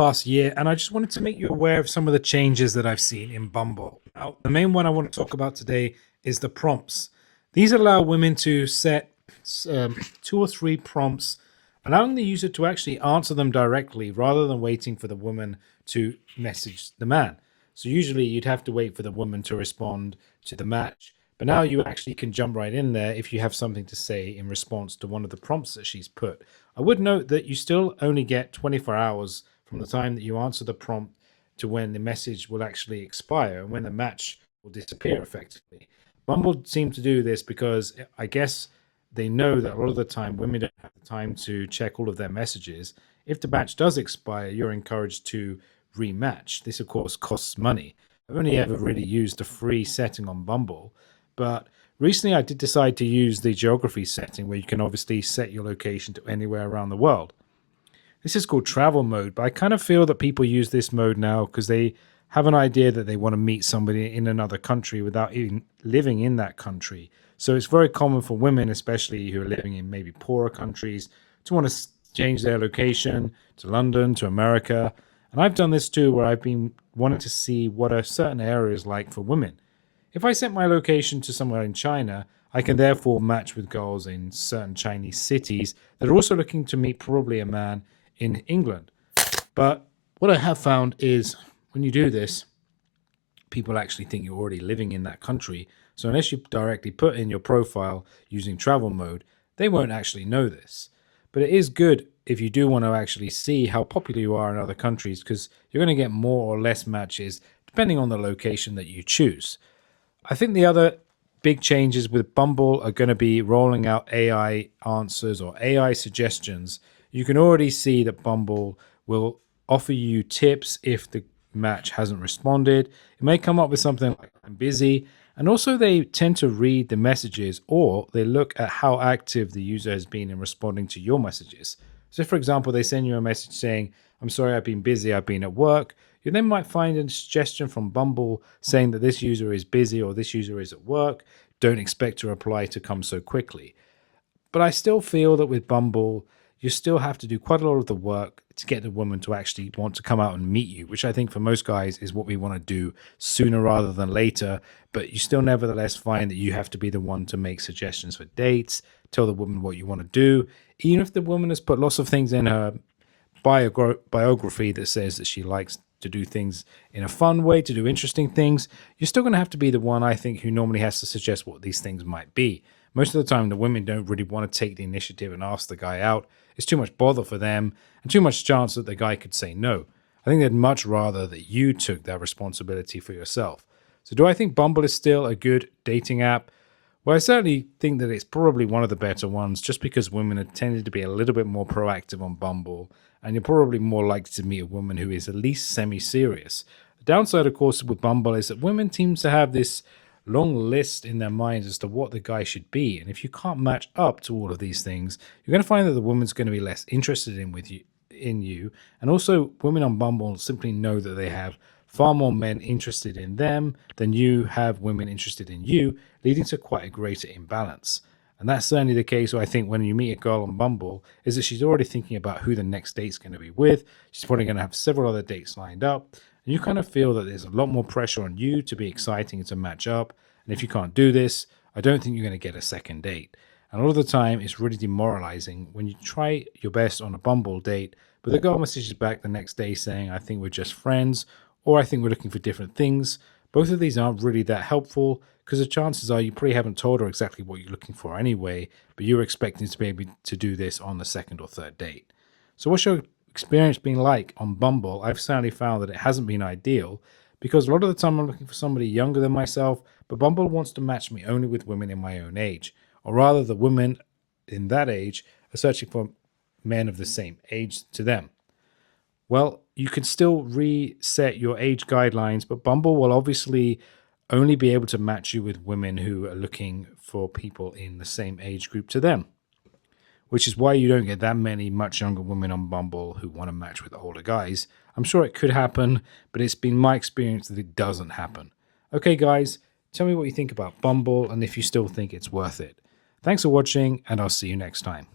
past year, and I just wanted to make you aware of some of the changes that I've seen in Bumble. Now, the main one I want to talk about today is the prompts. These allow women to set two or three prompts, allowing the user to actually answer them directly rather than waiting for the woman to message the man. So, usually you'd have to wait for the woman to respond to the match. But now you actually can jump right in there if you have something to say in response to one of the prompts that she's put. I would note that you still only get 24 hours from the time that you answer the prompt to when the message will actually expire and when the match will disappear effectively. Bumble seemed to do this because I guess they know that a lot of the time women don't have the time to check all of their messages. If the match does expire, you're encouraged to rematch. This, of course, costs money. I've only ever really used a free setting on Bumble, but recently I did decide to use the geography setting where you can obviously set your location to anywhere around the world. This is called travel mode, but I kind of feel that people use this mode now because they have an idea that they want to meet somebody in another country without even living in that country. So it's very common for women, especially who are living in maybe poorer countries, to want to change their location to London, to America. And I've done this too, where I've been wanting to see what a certain area is like for women. If I set my location to somewhere in China, I can therefore match with girls in certain Chinese cities that are also looking to meet probably a man in England. But what I have found is when you do this, people actually think you're already living in that country. So unless you directly put in your profile using travel mode, they won't actually know this. But it is good if you do want to actually see how popular you are in other countries because you're going to get more or less matches depending on the location that you choose. I think the other big changes with Bumble are going to be rolling out AI answers or AI suggestions. You can already see that Bumble will offer you tips if the match hasn't responded. It may come up with something like I'm busy. And also, they tend to read the messages or they look at how active the user has been in responding to your messages. So, for example, they send you a message saying, I'm sorry, I've been busy, I've been at work. You then might find a suggestion from Bumble saying that this user is busy or this user is at work. Don't expect a reply to come so quickly. But I still feel that with Bumble, you still have to do quite a lot of the work to get the woman to actually want to come out and meet you, which I think for most guys is what we want to do sooner rather than later. But you still nevertheless find that you have to be the one to make suggestions for dates, tell the woman what you want to do. Even if the woman has put lots of things in her biography that says that she likes to do things in a fun way, to do interesting things, you're still going to have to be the one, I think, who normally has to suggest what these things might be. Most of the time, the women don't really want to take the initiative and ask the guy out. It's too much bother for them and too much chance that the guy could say no. I think they'd much rather that you took that responsibility for yourself. So, do I think Bumble is still a good dating app? Well, I certainly think that it's probably one of the better ones just because women have tended to be a little bit more proactive on Bumble, and you're probably more likely to meet a woman who is at least semi serious. The downside, of course, with Bumble is that women seem to have this long list in their minds as to what the guy should be. And if you can't match up to all of these things, you're going to find that the woman's going to be less interested in you. And also, women on Bumble simply know that they have far more men interested in them than you have women interested in you, leading to quite a greater imbalance. And that's certainly the case. So I think when you meet a girl on Bumble, is that she's already thinking about who the next date's going to be with. She's probably going to have several other dates lined up. And you kind of feel that there's a lot more pressure on you to be exciting and to match up. And if you can't do this, I don't think you're going to get a second date. And a lot of the time, it's really demoralizing when you try your best on a Bumble date, but the girl messages back the next day saying, I think we're just friends, or I think we're looking for different things. Both of these aren't really that helpful because the chances are you probably haven't told her exactly what you're looking for anyway, but you're expecting to be able to do this on the second or third date. So, what's your experience been like on Bumble? I've certainly found that it hasn't been ideal because a lot of the time I'm looking for somebody younger than myself, but Bumble wants to match me only with women in my own age, or rather, the women in that age are searching for men of the same age to them. Well, you can still reset your age guidelines, but Bumble will obviously only be able to match you with women who are looking for people in the same age group to them, which is why you don't get that many much younger women on Bumble who want to match with older guys. I'm sure it could happen, but it's been my experience that it doesn't happen. Okay, guys, tell me what you think about Bumble and if you still think it's worth it. Thanks for watching, and I'll see you next time.